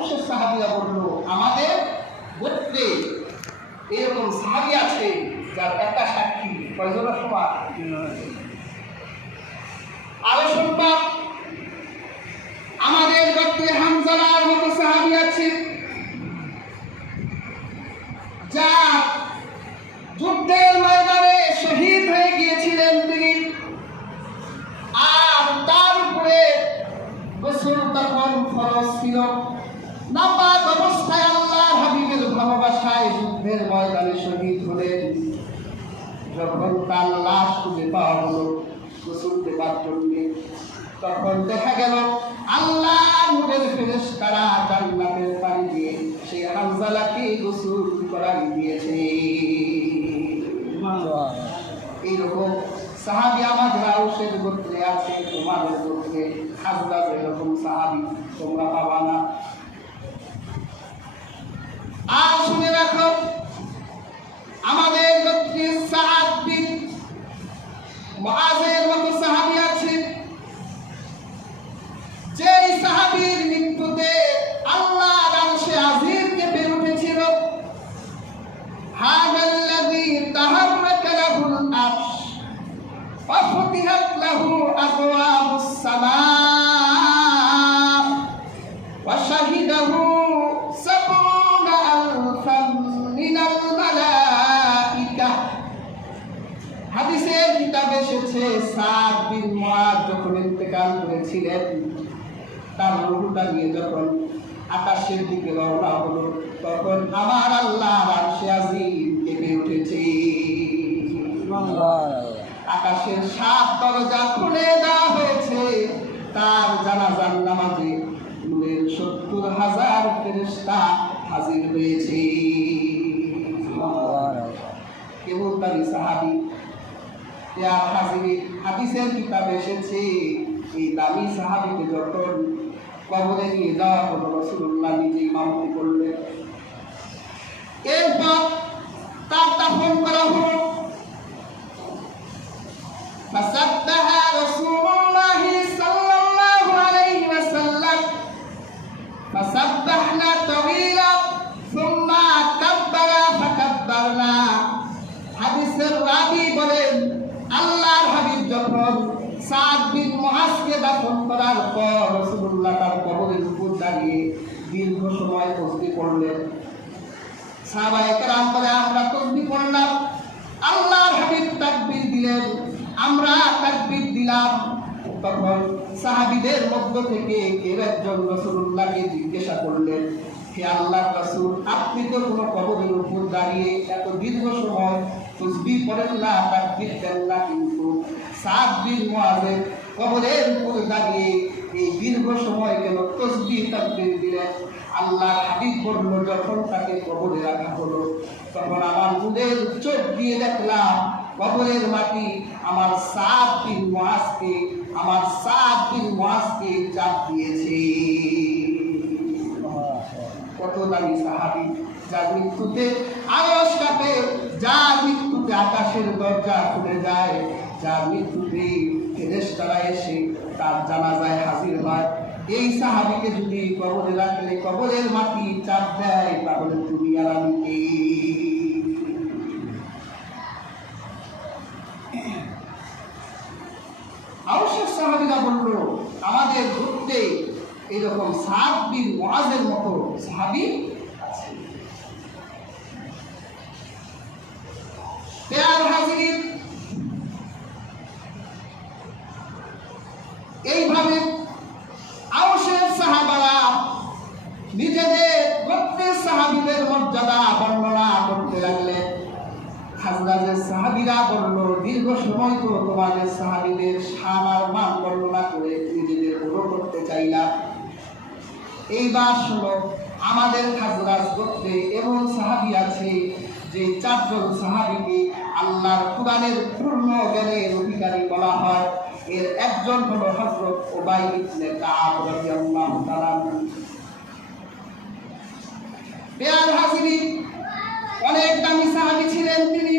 অবশ্যই সাহাবীরা বলল, আমাদের গোত্রে এরকম সাহাবী আছে যার একটা সাক্ষী কয়জনের সমান। আরো শুনবা, আমাদের গোত্রে হামজার মতো সাহাবী আছে যা যুদ্ধের ময়দানে শহীদ হয়ে গিয়েছিলেন তিনি, আর তার উপরে গোসল তখন ফরজ ছিল। নামাজ অবস্থায় আল্লাহর হাবিবের ভালোবাসায় যুদ্ধের ময়দানে শহীদ হলেন। যখন তার লাশ খুঁজে পাওয়া হলো গোসল দেবার জন্য, তখন দেখা গেল আল্লাহ নূরের ফেরেশতারা জান্নাতের পানি দিয়ে সেই হামজালাকে গোসল করাই দিয়েছে। এইরকম সাহাবী আমাদের আউসের গোত্রে আছে, তোমাদের গোত্রে খাজরাজ এরকম সাহাবী তোমরা পাবা না। আর শুনে রাখো, আমাদের গোত্রে সাদ বিন মুআযের মতো সাহাবী আছে, যেই সাহাবীর মৃত্যুতে আল্লাহর আরশে আজিম কেঁপে উঠেছিল। হাযাল্লাযী তাহাররাকা লাহুল আরশ ওয়া ফুতিহাত লাহু আবওয়াবুস সামাআ ওয়া শাহিদাহু সাবউনা আলফাম মিনাল মালাইকা। হাদিসের কিতাবে এসেছে, সাদ বিন মুআয যখন ইন্তেকাল করেছিলেন, তার রূহটা নিয়ে যখন আকাশের দিকে রওনা হলো, তখন আমার আল্লাহর আরশে আজিম কেঁপে উঠেছে। আকাশের 7 দরজা খুলে দেওয়া হয়েছে। তার জানাজার নামাজে নূরের 70,000 ফেরেশতা হাজির হয়েছে। কেবল তারই সাহাবী হাদিসের কিতাবে এসেছে, এই দামি সাহাবীকে যখন কবরে নিয়ে যাওয়া হলো, রাসূলুল্লাহ নিজে ইমামতি করলেন। এরপর তার দাফন করা হলো। ফাসাব্বাহা রাসূলুল্লাহ সাল্লাল্লাহু আলাইহি ওয়াসাল্লাম ফাসাব্বাহনা তাওয়ীলা সুম্মা কাব্বারা ফাকাব্বারনা। হাদিসের রাবী বলেন, আল্লাহর হাবিব যখন সাদ বিন মুআযকে দাফন করার পর রাসূলুল্লাহ তার কবরের উপর দাঁড়িয়ে দীর্ঘ সময় তাসবিহ করলেন। সাহাবায়ে কেরাম বলে, আমরা তাসবিহ করলাম, আল্লাহর হাবিব তাকবীর দিলেন, আমরা তাকবীর দিলাম। তখন সাহাবীদের মধ্য থেকে কেউ একজন রাসূলুল্লাহকে জিজ্ঞাসা করলেন, হে আল্লাহর রাসূল, আপনি তো কোনো কবরের উপর দাঁড়িয়ে এত দীর্ঘ সময় তাসবিহ করেন না, তাকবীর দেন না, কিন্তু সাদ বিন মুআযের কবরের উপর দাঁড়িয়ে এই দীর্ঘ সময় কেন তাসবিহ তাকবীর দিলেন? আল্লাহর হাবিব বলল, যখন তাকে কবরে রাখা হলো, তখন আমার নূরের চোখ দিয়ে দেখলাম কবরের মাটি আমার সাদ বিন মুআযকে চাপ দিয়েছে। কত দামি সাহাবী, যার মৃত্যুতে আরশ কাঁপে, যার মৃত্যুতে আকাশের দরজা খুলে যায়, যার মৃত্যুতে ফেরেশতারা এসে তার জানাজায় হাজির হয়। এই সাহাবীকে যদি কবরে রাখলে কবরের মাটি চাপ দেয়, তাহলে তুমি আর আমি কে? আরশের সাহাবীরা বলল, আমাদের গোত্রে এরকম সাদ বিন মুআযের মতো সাহাবী আছে। প্রিয় হাজির, এইভাবে আরশের সাহাবারা নিজেদের গোত্রের সাহাবীদের মর্যাদা বর্ণনা করতে লাগলেন। খাজরাজের সাহাবীরা বলল, দীর্ঘ সময় তো তোমাদের সাহাবীদের শান আর মান বর্ণনা করে নিজেদের বড় করতে চাইলাম। এইবার শোনো, আমাদের খাজরাজ গোত্রে এমন সাহাবী আছে যে 4 জন সাহাবীকে আল্লাহর কুরআনের পূর্ণ জ্ঞানের অধিকারী বলা হয়। এর একজন হলো হযরত উবাই ইবনে কাব রাদিয়াল্লাহু তাআলা। প্রিয় হাজিরিন, অনেক দামি সাহাবী ছিলেন তিনি।